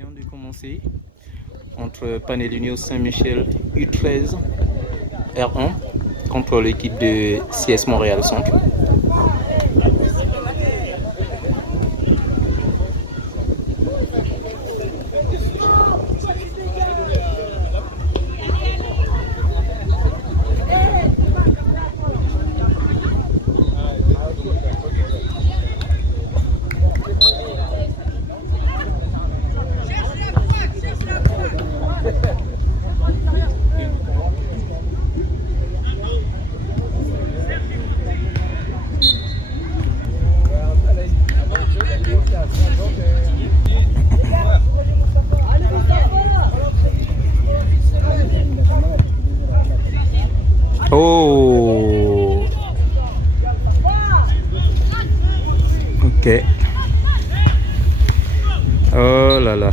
vient de commencer entre Panellinho Saint-Michel U13 R1 contre l'équipe de CS Montréal Centre. Oh, ok. Oh là là.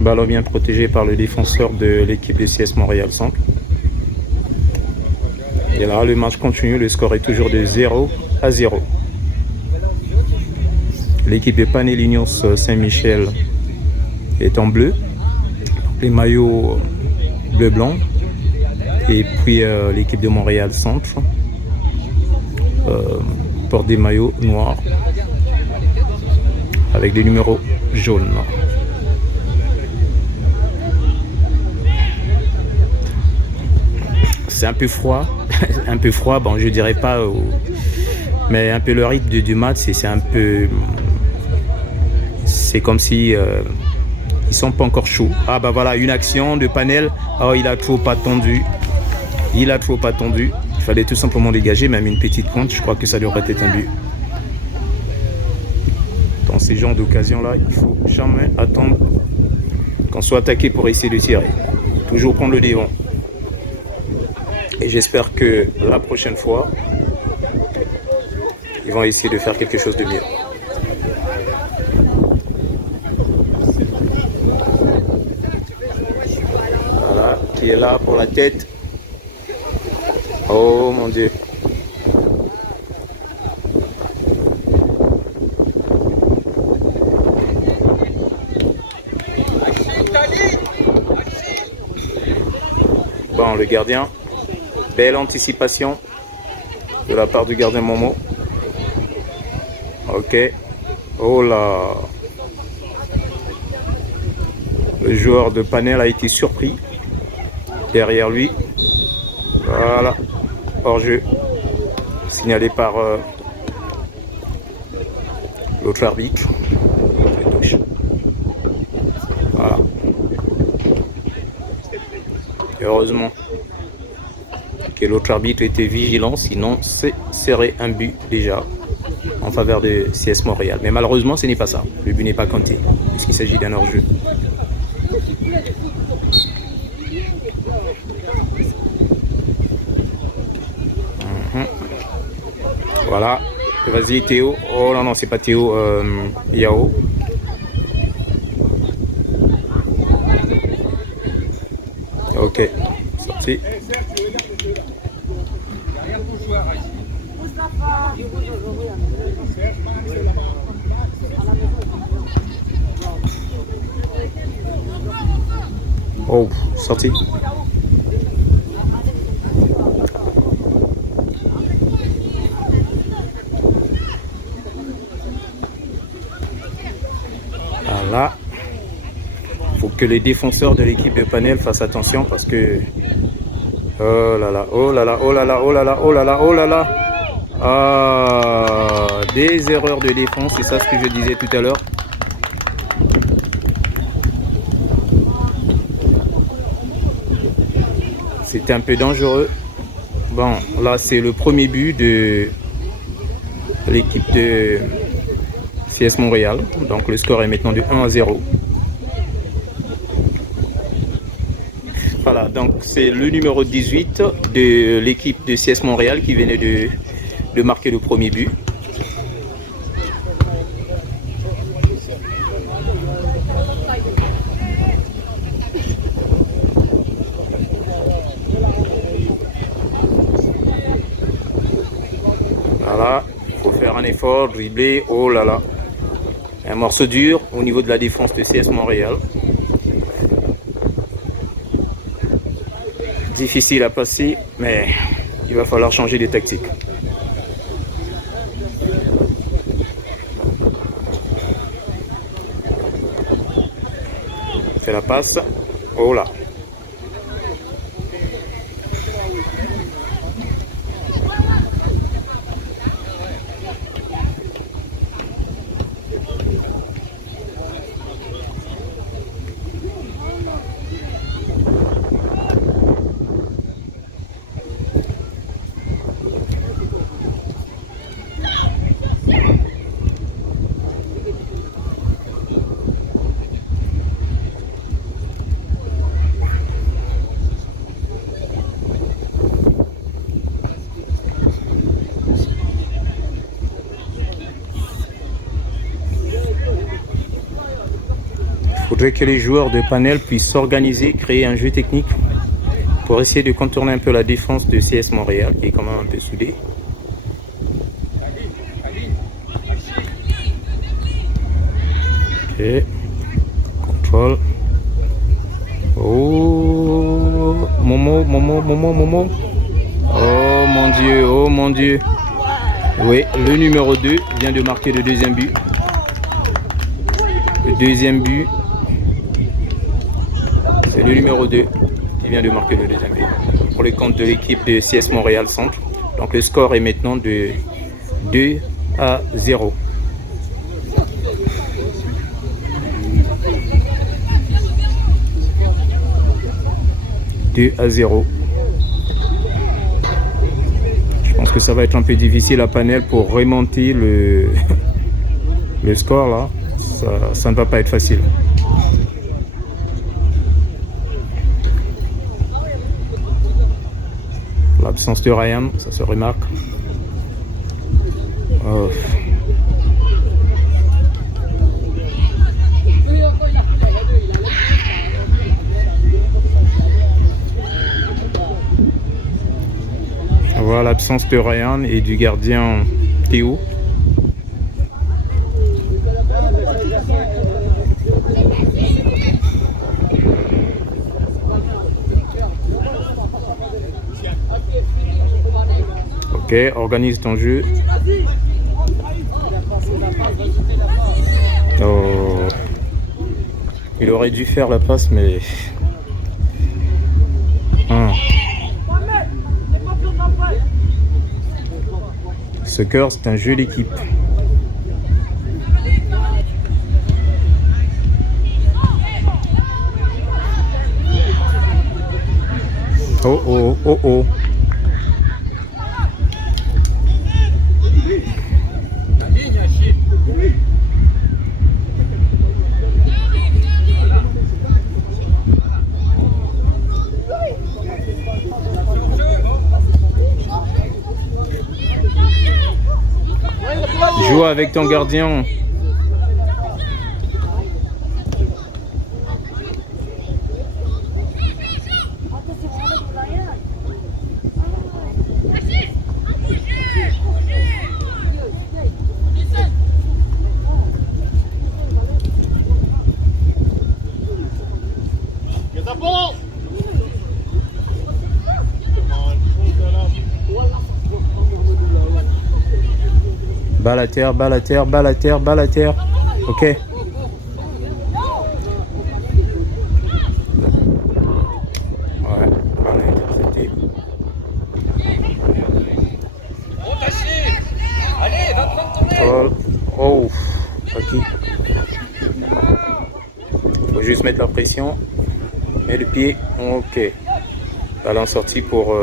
Ballon bien protégé par le défenseur de l'équipe de CS Montréal Centre. Et là, le match continue. Le score est toujours de 0-0. L'équipe de Panellinho Saint-Michel est en bleu. Les maillots bleu-blanc. Et puis l'équipe de Montréal Centre porte des maillots noirs avec des numéros jaunes. C'est un peu froid, bon je dirais pas, mais un peu le rythme du match, c'est un peu, c'est comme si ils sont pas encore chauds. Ah bah voilà, une action de Panel, oh il a trop attendu, il fallait tout simplement dégager, même une petite pointe, je crois que ça devrait être un but. Dans ces genres d'occasions là, il faut jamais attendre qu'on soit attaqué pour essayer de tirer, toujours prendre le devant. Et j'espère que la prochaine fois, ils vont essayer de faire quelque chose de mieux. Voilà, qui est là pour la tête. Oh mon Dieu. Bon, le gardien. Belle anticipation de la part du gardien Momo. Ok. Oh là. Le joueur de Panel a été surpris. Derrière lui. Voilà. Hors-jeu. Signalé par l'autre arbitre. Voilà. Et heureusement que l'autre arbitre était vigilant, sinon c'est serait un but déjà en faveur de CS Montréal. Mais malheureusement, ce n'est pas ça. Le but n'est pas compté, puisqu'il s'agit d'un hors-jeu. Voilà. Vas-y Théo. Oh non, non, c'est pas Théo. Yao. Ok. Sorti. Oh, sorti. Voilà. Faut que les défenseurs de l'équipe de Panel fassent attention parce que oh là là, oh là là, oh là là, oh là là, oh là là, oh là là. Ah, des erreurs de défense, c'est ça ce que je disais tout à l'heure. C'était un peu dangereux. Bon, là c'est le premier but de l'équipe de CS Montréal. Donc le score est maintenant de 1-0. Voilà, donc c'est le numéro 18 de l'équipe de CS Montréal qui venait de marquer le premier but. fort, dribblé. Oh là là. Un morceau dur au niveau de la défense de CS Montréal. Difficile à passer, mais il va falloir changer de tactique. C'est la passe. Oh là. Il faudrait que les joueurs de panel puissent s'organiser, créer un jeu technique pour essayer de contourner un peu la défense de CS Montréal qui est quand même un peu soudée. Ok, contrôle. Oh, Momo. Oh mon Dieu. Oui, le numéro 2 vient de marquer le deuxième but. Le deuxième but. C'est le numéro 2 qui vient de marquer le deuxième but pour le compte de l'équipe de CS Montréal Centre. Donc le score est maintenant de 2-0. Je pense que ça va être un peu difficile à Panel pour remonter le score là. Ça ne va pas être facile. L'absence de Ryan, ça se remarque. Oh. Voilà l'absence de Ryan et du gardien Théo. Ok, organise ton jeu. Oh. Il aurait dû faire la passe, mais... Ce cœur, c'est un jeu d'équipe. Oh. Joue avec ton gardien. Balle à terre. Ok. Ouais, balle interceptée. Oh, ok. Faut juste mettre la pression. Mets le pied. Ok. Balle en sortie pour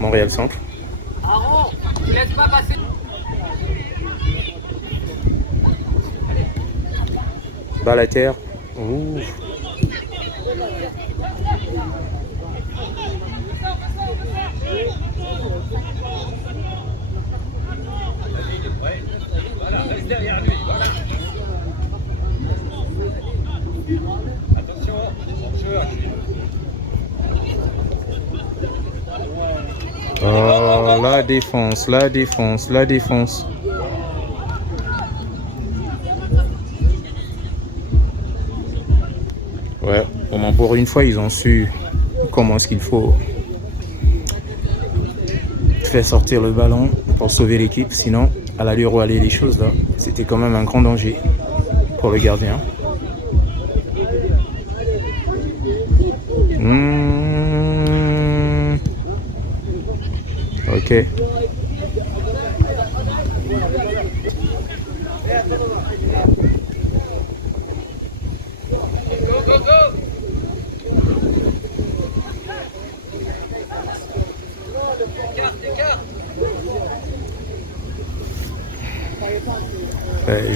Montréal Centre. Laisse pas passer. Balle à terre. Ouh. Derrière lui, voilà. Attention, oh, la défense. Ouais, au moins pour une fois, ils ont su comment est-ce qu'il faut faire sortir le ballon pour sauver l'équipe. Sinon, à l'allure où allaient les choses, là, c'était quand même un grand danger pour le gardien. Ok.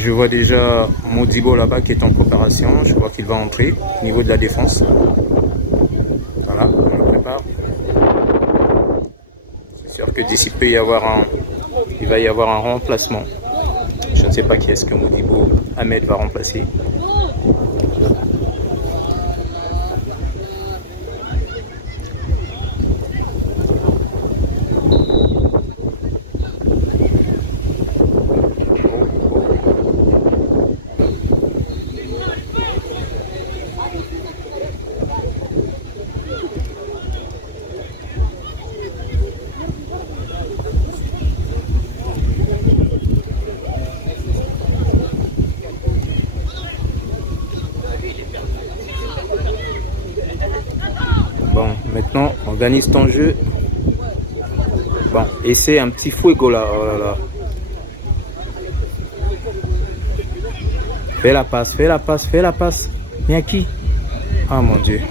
Je vois déjà Modibo là-bas qui est en préparation. Je crois qu'il va entrer au niveau de la défense. Voilà, on le prépare. C'est sûr que d'ici peu, il va y avoir un remplacement. Je ne sais pas qui est-ce que Modibo Ahmed va remplacer. Bon, maintenant, organise ton jeu. Bon, et c'est un petit fuego là. Oh là là. Fais la passe, fais la passe, fais la passe. Mais à qui? Ah mon Dieu.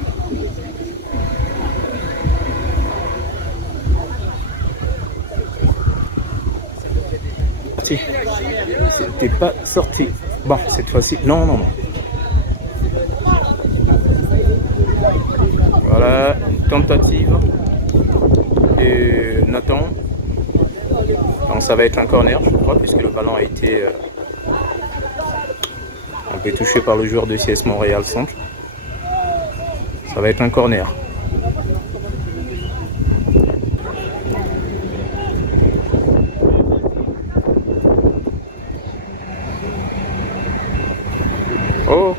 C'était pas sorti. Bon, cette fois-ci. Non, non, non. Voilà, une tentative. Et Nathan. Donc ça va être un corner, je crois, puisque le ballon a été un peu touché par le joueur de CS Montréal Centre. Ça va être un corner. Oh!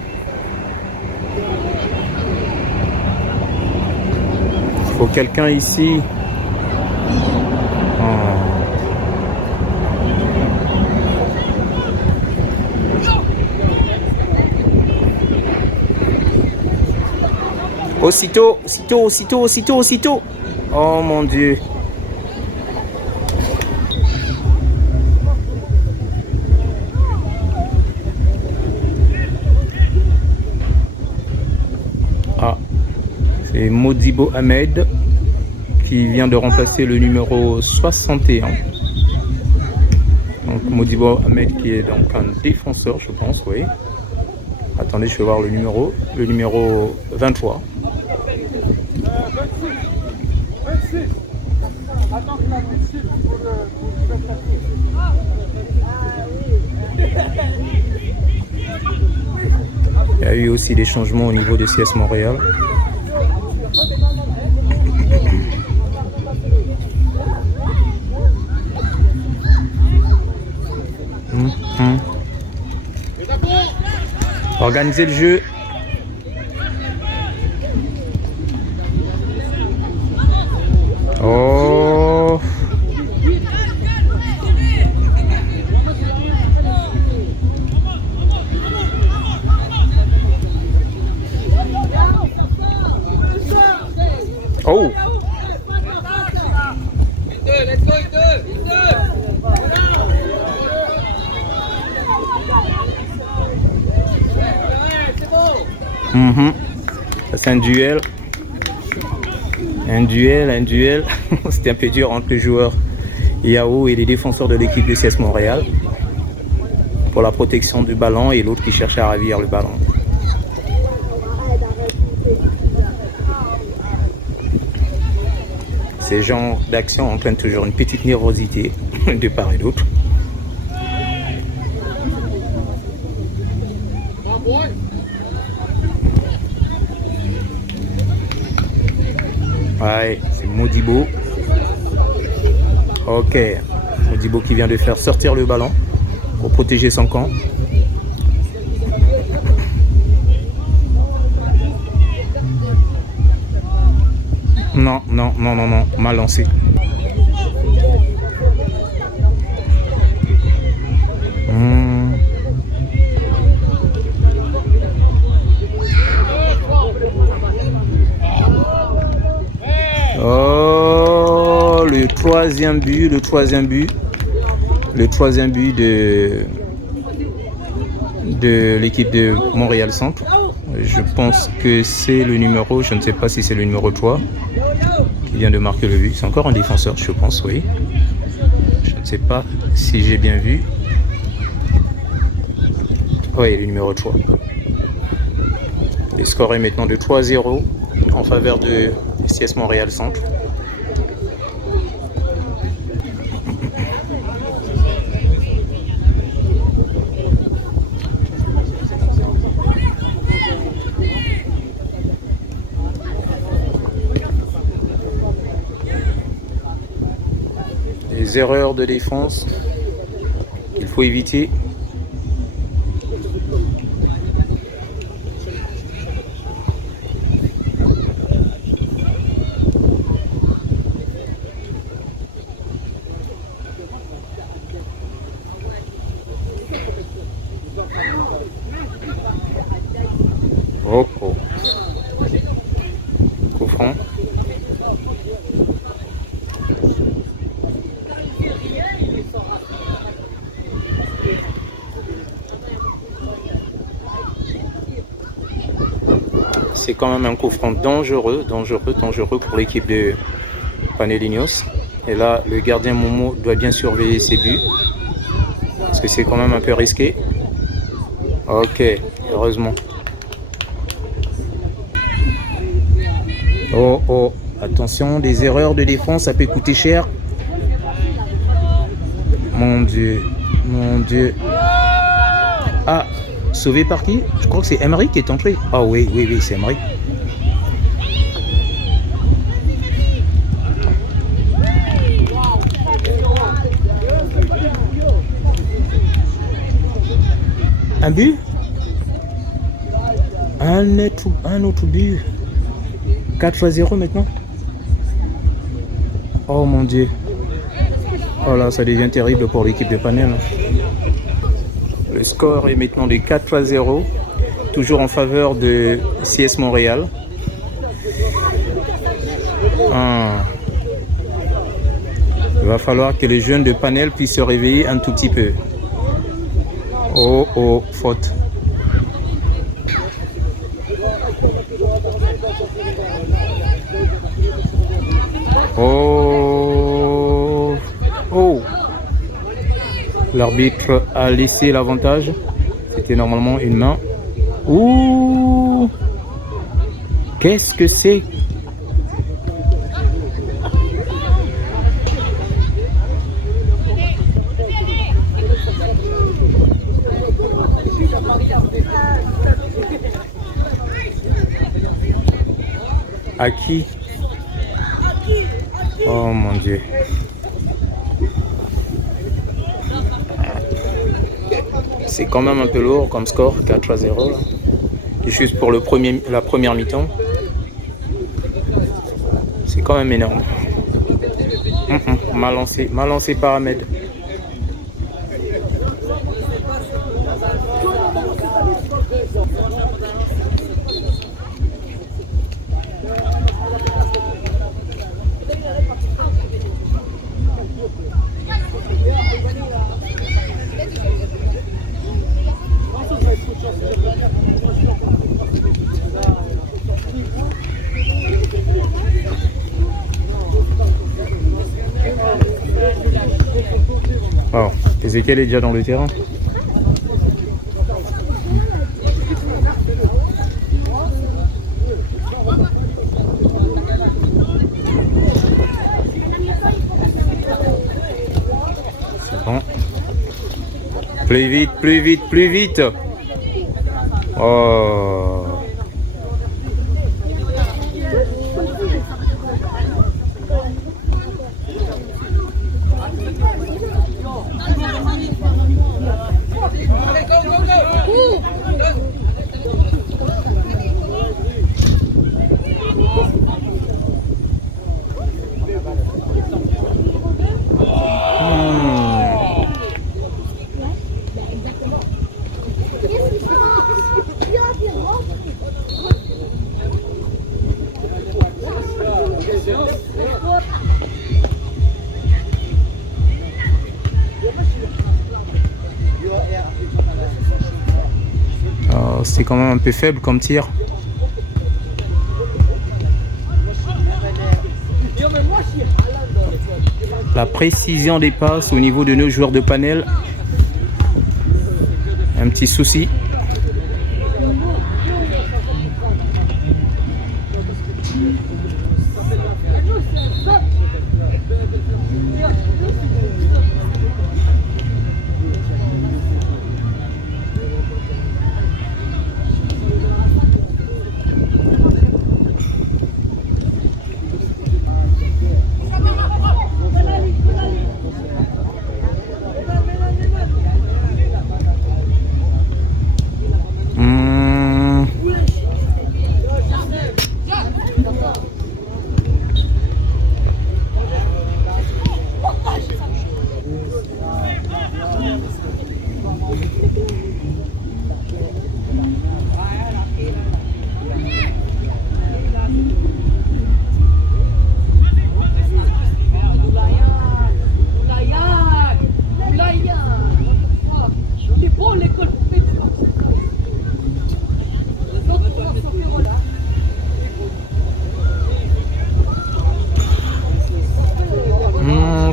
Il faut quelqu'un ici. Aussitôt, aussitôt, aussitôt, aussitôt, aussitôt. Oh mon Dieu. Ah, c'est Modibo Ahmed qui vient de remplacer le numéro 61. Donc Modibo Ahmed qui est donc un défenseur, je pense, oui. Attendez, je vais voir le numéro 23. Il y a eu aussi des changements au niveau de CS Montréal. Organiser le jeu. Oh. Oh. Ça c'est un duel. Un duel. C'était un peu dur entre le joueur Yao et les défenseurs de l'équipe de CS Montréal pour la protection du ballon et l'autre qui cherchait à ravir le ballon. Ces genres d'actions entraînent toujours une petite nervosité de part et d'autre. Ouais, c'est Modibo. Ok, Modibo qui vient de faire sortir le ballon pour protéger son camp. Non, non, non, non, non, mal lancé. Oh, le troisième but de l'équipe de Montréal Centre. Je pense que c'est le numéro, je ne sais pas si c'est le numéro 3 qui vient de marquer le but. C'est encore un défenseur, je pense, oui. Je ne sais pas si j'ai bien vu. Oui, le numéro 3. Le score est maintenant de 3-0 en faveur de CS Montréal Centre. Les erreurs de défense qu'il faut éviter. Oh, oh. Coup franc. C'est quand même un coup franc dangereux pour l'équipe de Panelinos. Et là, le gardien Momo doit bien surveiller ses buts. Parce que c'est quand même un peu risqué. Ok, heureusement. Oh, oh, attention, des erreurs de défense, ça peut coûter cher. Mon Dieu, mon Dieu. Ah, sauvé par qui? Je crois que c'est Emery qui est entré. Ah oui, oui, oui, c'est Emery. Un but? Un autre but. 4-0 maintenant. Oh mon Dieu. Oh là, ça devient terrible pour l'équipe de Panel. Le score est maintenant de 4-0. Toujours en faveur de CS Montréal. Il va falloir que les jeunes de Panel puissent se réveiller un tout petit peu. Oh, oh, faute. Oh, oh. L'arbitre a laissé l'avantage. C'était normalement une main. Ouh. Qu'est-ce que c'est? À qui? Oh mon Dieu. C'est quand même un peu lourd comme score, 4-0. Juste pour la première mi-temps. C'est quand même énorme. Mal lancé par Ahmed. Oh, Ezekiel est déjà dans le terrain. C'est bon. Plus vite, plus vite, plus vite. Oh. Oh, c'était quand même un peu faible comme tir. La précision des passes au niveau de nos joueurs de panel. Un petit souci.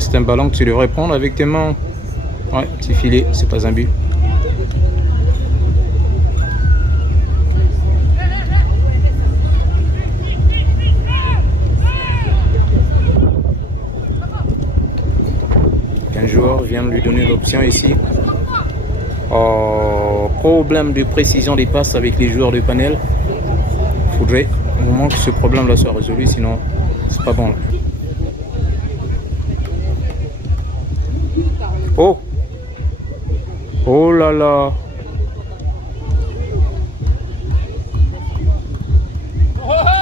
C'est un ballon que tu devrais prendre avec tes mains. Ouais, petit filet, c'est pas un but. Un joueur vient de lui donner l'option ici. Oh, problème de précision des passes avec les joueurs de panel. Faudrait au moment que ce problème-là soit résolu, sinon c'est pas bon. Là. Oh! Oh là là!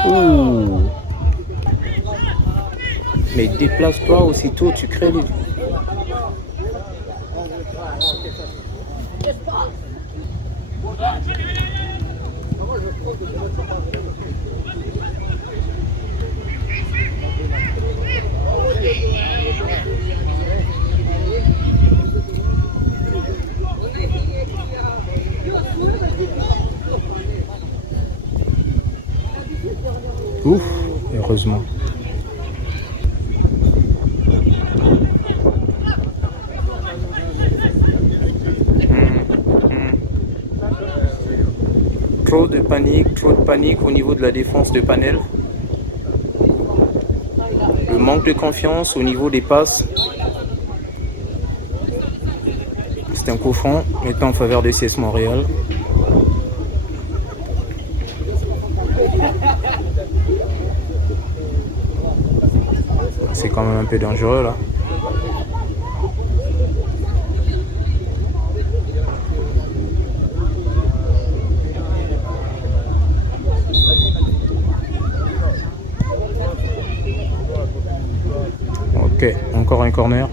Ouh. Mais déplace-toi aussitôt, tu crées les... Ouf, heureusement. Trop de panique au niveau de la défense de panel. Le manque de confiance au niveau des passes. C'est un coup franc, maintenant en faveur de CS Montréal. C'est quand même un peu dangereux là. Ok, encore un corner.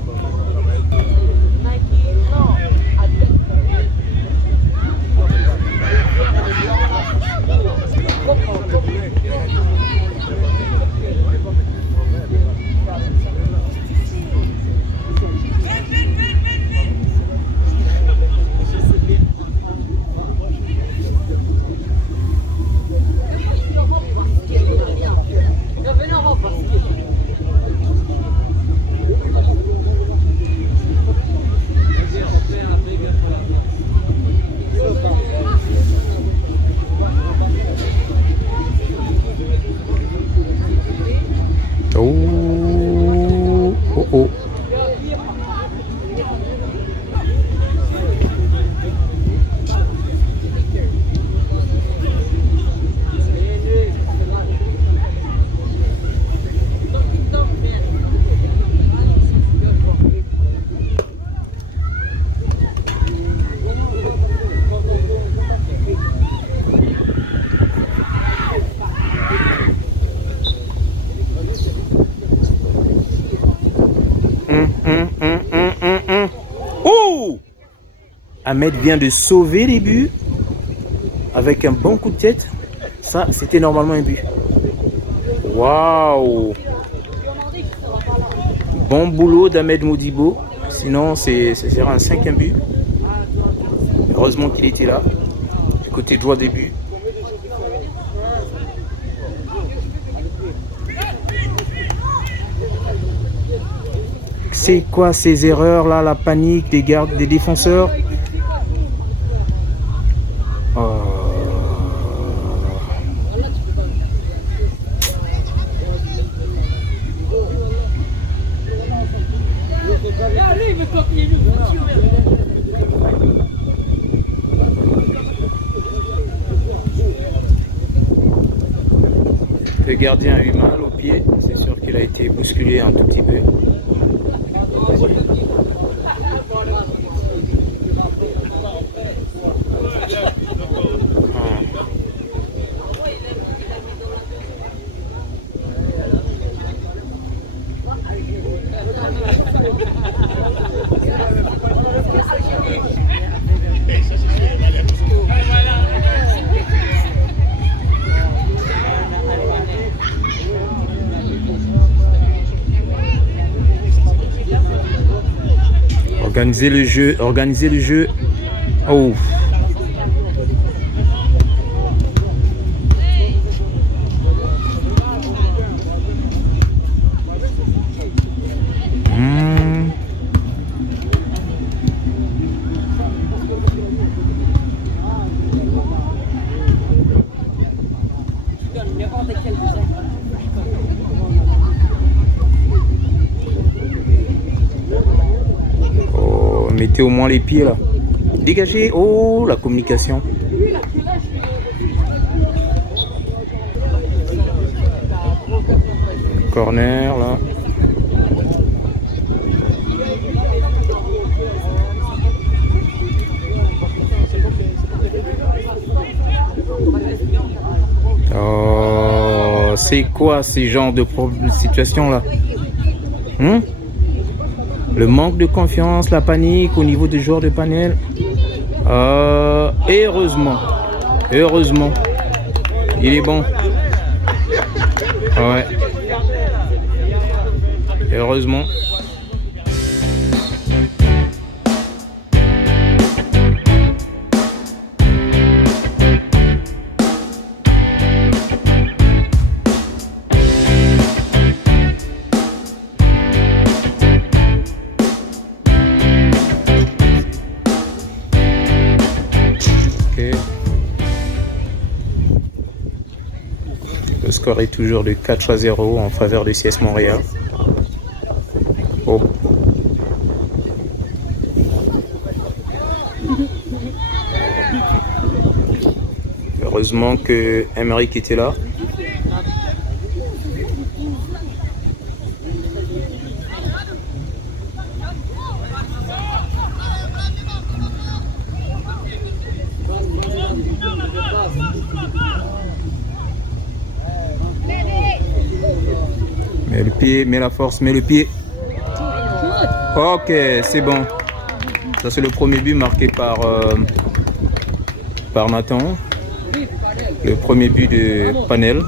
Ahmed vient de sauver les buts avec un bon coup de tête. Ça, c'était normalement un but. Waouh! Bon boulot d'Ahmed Modibo. Sinon, ce sera un 5e but. Heureusement qu'il était là. côté droit des buts. C'est quoi ces erreurs là, la panique des gardes, des défenseurs? Oh. Le gardien a eu mal au pied, c'est sûr qu'il a été bousculé un tout petit peu. Organiser le jeu, organiser le jeu. Oh. Mettez au moins les pieds là. Dégagez. Oh, la communication. Corner là. Oh, c'est quoi ces genres de situations là? Le manque de confiance, la panique au niveau des joueurs de Panel. Et heureusement, il est bon. Ouais. Heureusement. Le score est toujours de 4-0 en faveur de CS Montréal. Oh. Heureusement que Emerick était là. Mets le pied, mets la force, mets le pied. Ok, c'est bon. Ça c'est le premier but marqué par Nathan. Le premier but de Panel.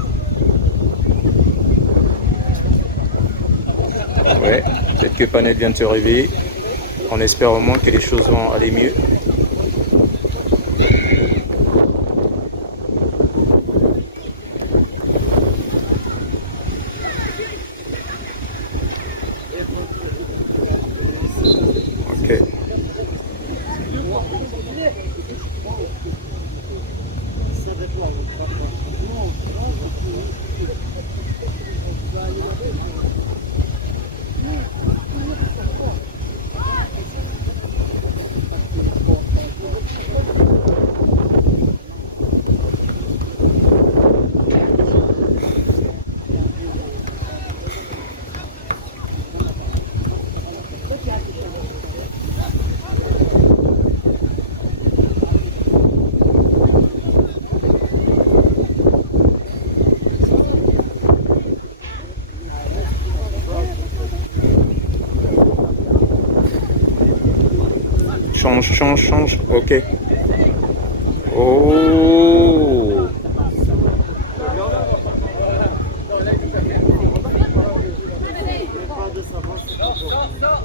Ouais, peut-être que Panel vient de se réveiller. On espère au moins que les choses vont aller mieux. Ok. Change. Ok. Oh.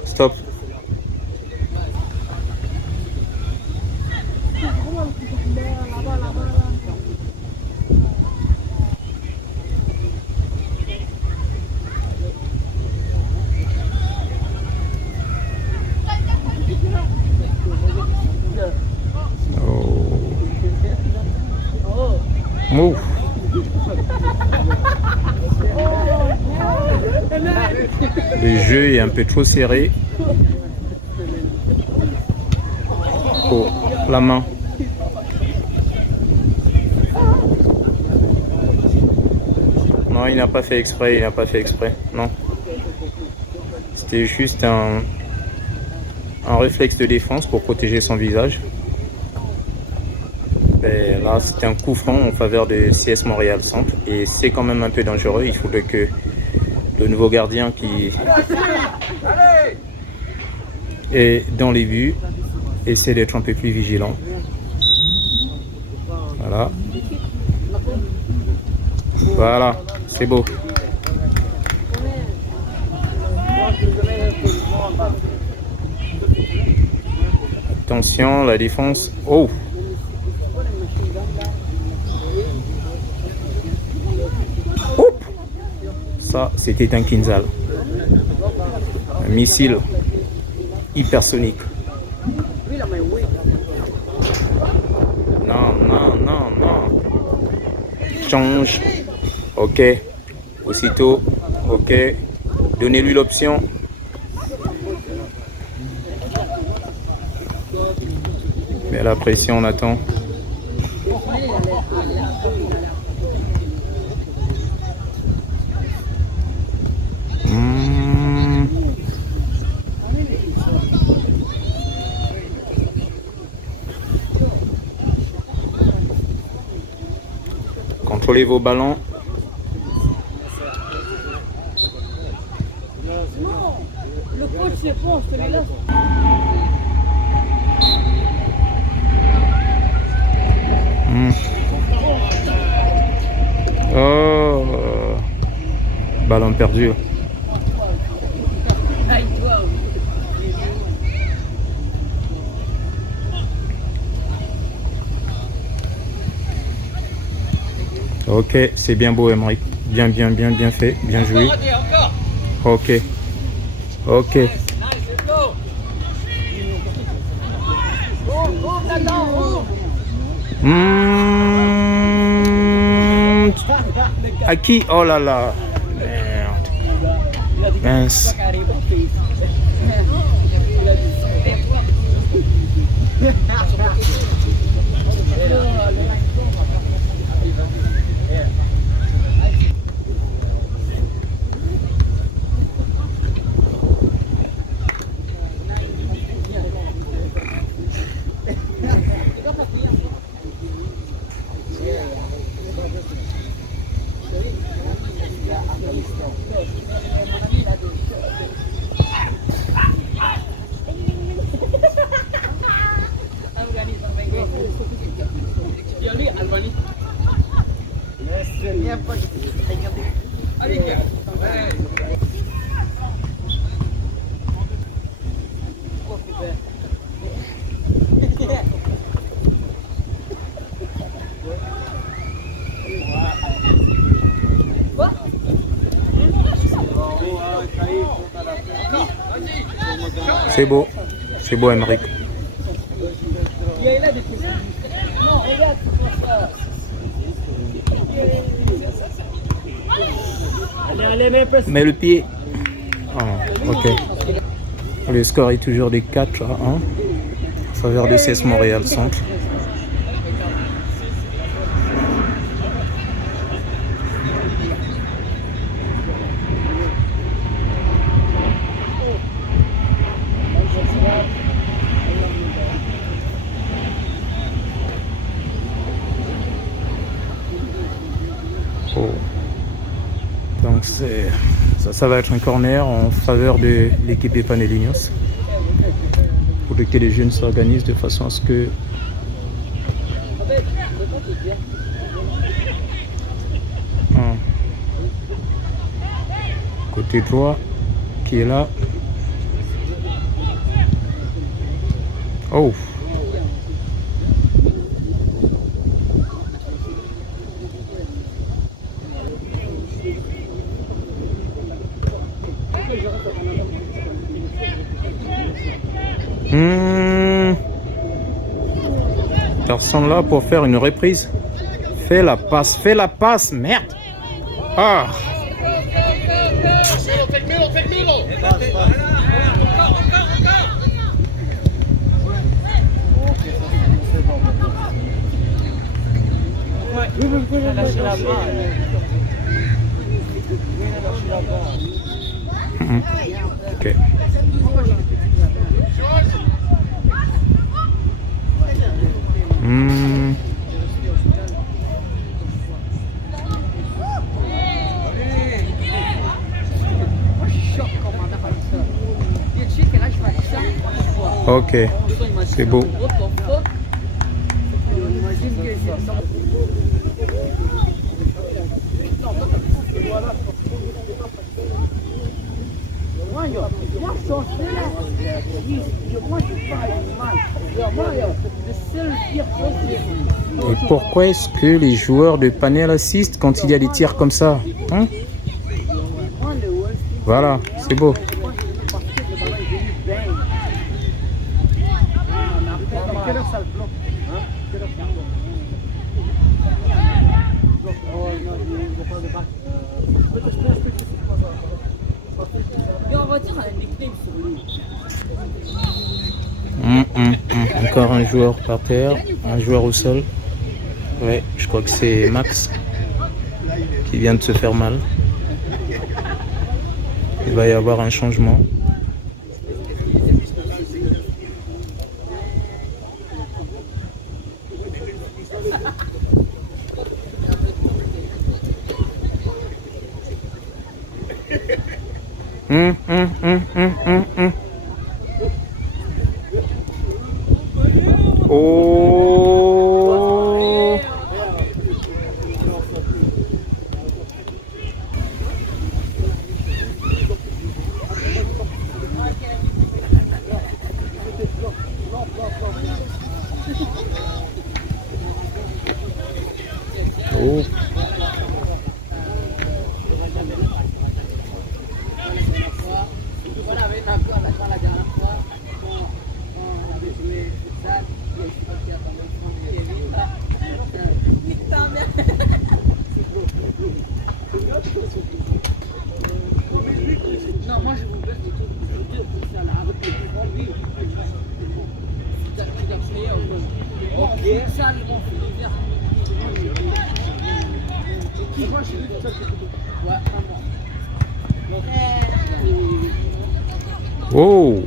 Stop. Ouf. Le jeu est un peu trop serré pour la main. Non, il n'a pas fait exprès, il n'a pas fait exprès. Non. C'était juste un réflexe de défense pour protéger son visage. Et là, c'est un coup franc en faveur de CS Montréal Centre. Et c'est quand même un peu dangereux. Il faudrait que le nouveau gardien qui est dans les buts essaie d'être un peu plus vigilant. Voilà. Voilà, c'est beau. Attention, la défense. Oh! Oup! Ça, c'était un Kinzhal. Un missile hypersonique. Non, non, non, non. Change. Ok. Aussitôt. Ok. Donnez-lui l'option. Mais la pression, on attend. Contrôlez vos ballons. Le coach, c'est bon, je te les laisse. Oh, ballon perdu. Ok, c'est bien beau, Emeric. Bien fait. Bien joué. Ok. Ok. À qui? Oh là là. Merde. Mince. C'est beau, Emeric. Mais le pied. Oh, ok. Le score est toujours de 4-1 en faveur de CS Montréal Centre. Oh. Donc ça va être un corner en faveur de l'équipe des Panelinos. Il faudrait que les jeunes s'organisent de façon à ce que côté droit qui est là. Oh. Personne là pour faire une reprise. Fais la passe, merde. Ah. Ok. Ok, c'est beau. Et pourquoi est-ce que les joueurs de panel assistent quand il y a des tirs comme ça, hein? Voilà, c'est beau. Encore un joueur par terre, un joueur au sol. Ouais, je crois que c'est Max qui vient de se faire mal. Il va y avoir un changement. Oh! Oh! Oh!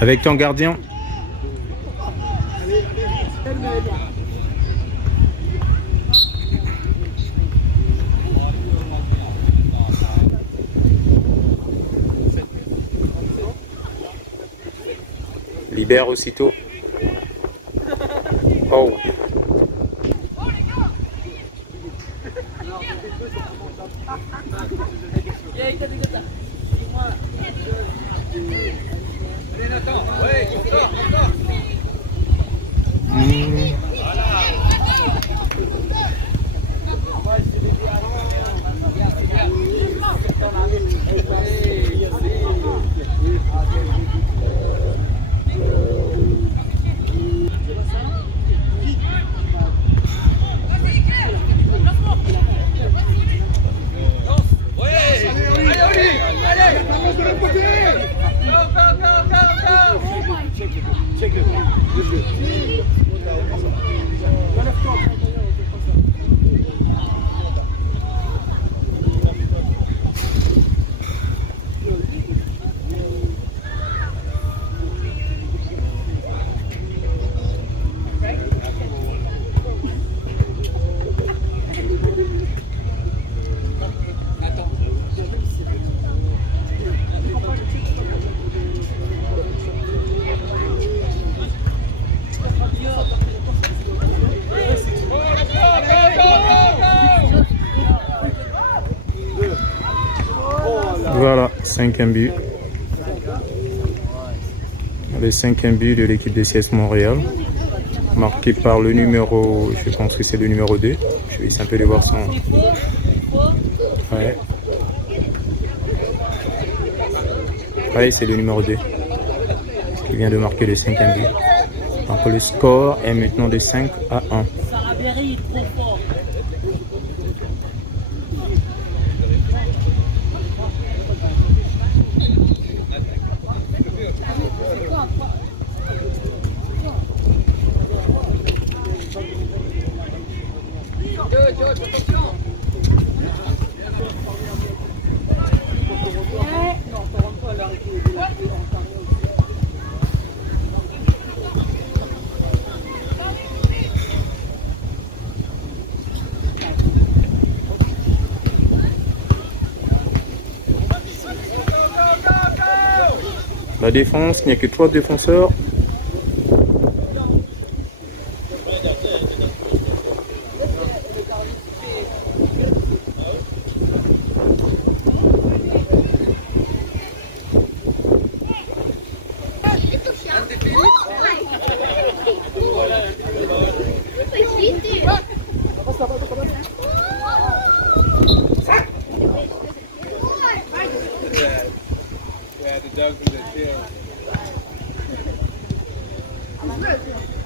Avec ton gardien. Libère aussitôt. Oh! Voilà, cinquième but. Le cinquième but de l'équipe de CS Montréal. Marqué par le numéro, je pense que c'est le numéro 2. Je vais essayer un peu de voir son... Ouais. Ouais, c'est le numéro 2. Qui vient de marquer le cinquième but. Donc le score est maintenant de 5 à 1. Salaberry est trop fort. La défense, il n'y a que 3 défenseurs.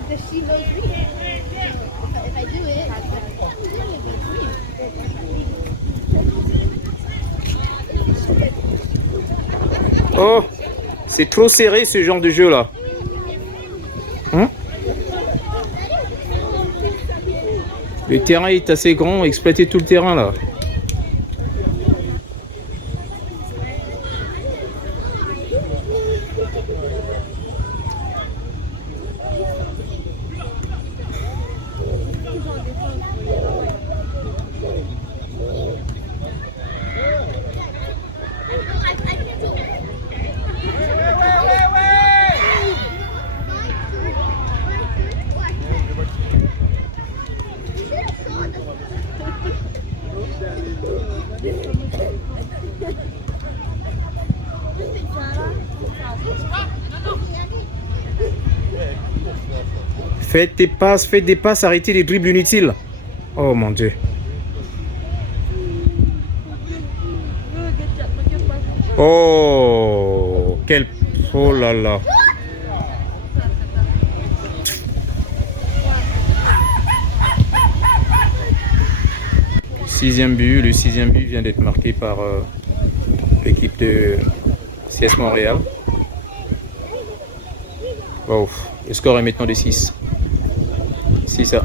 Does she know green? If I do it, Oh, c'est trop serré ce genre de jeu là. Hein? Le terrain est assez grand, exploiter tout le terrain là. Faites des passes, arrêtez les dribbles inutiles. Oh mon Dieu. Oh, quel... Oh là là. Le sixième but vient d'être marqué par l'équipe de CS Montréal. Wow. Le score est maintenant de 6. 6 à 1.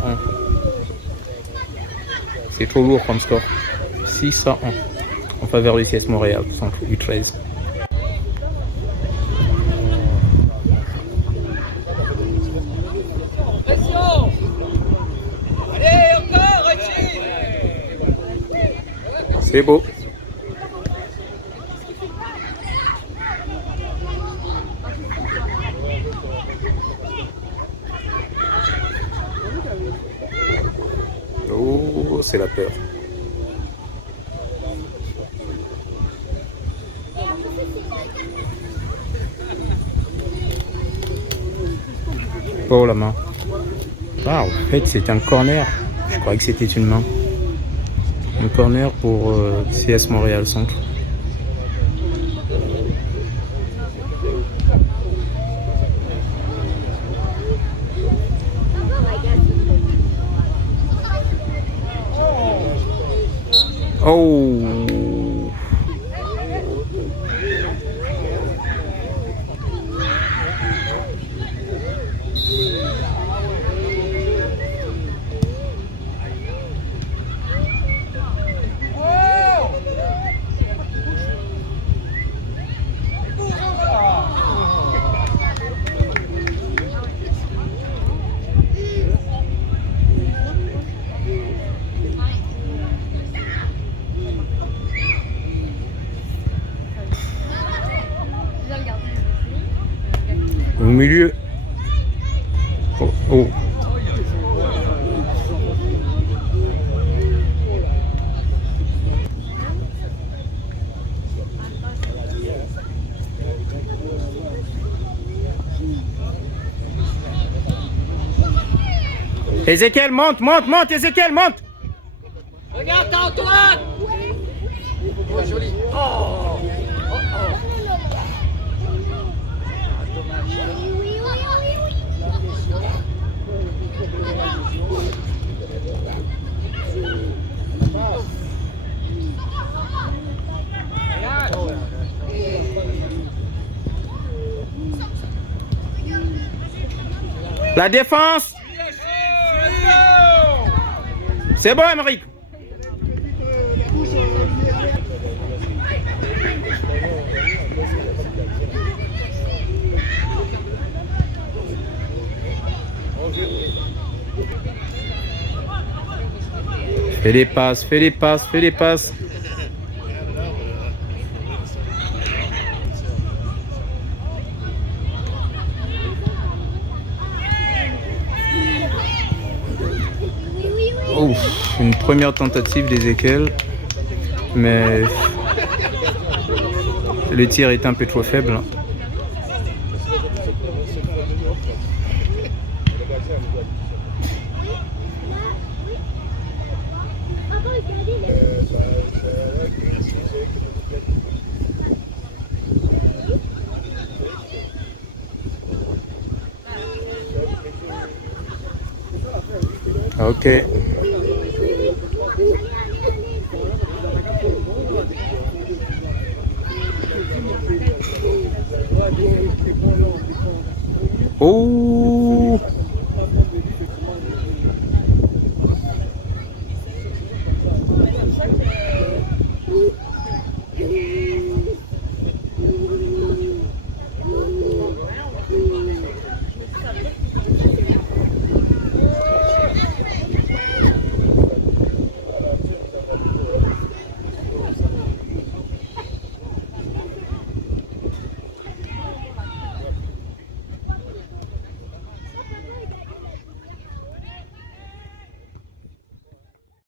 C'est trop lourd comme score. 6 à 1 en faveur du CS Montréal, centre U13. C'est beau. Oh, c'est la peur. Oh la main. Ah, en fait, c'est un corner. Je croyais que c'était une main. Un corner pour CS Montréal Centre. Oh. Au milieu. Oh, oh. Ézéchiel, monte, Ézéchiel, monte. Regarde Antoine. Oh, joli. Oh. La défense. C'est bon, Émeric. Fais des passes, fais des passes, fais des passes. Ouf, une première tentative d'Ezekiel, mais le tir est un peu trop faible. Ok.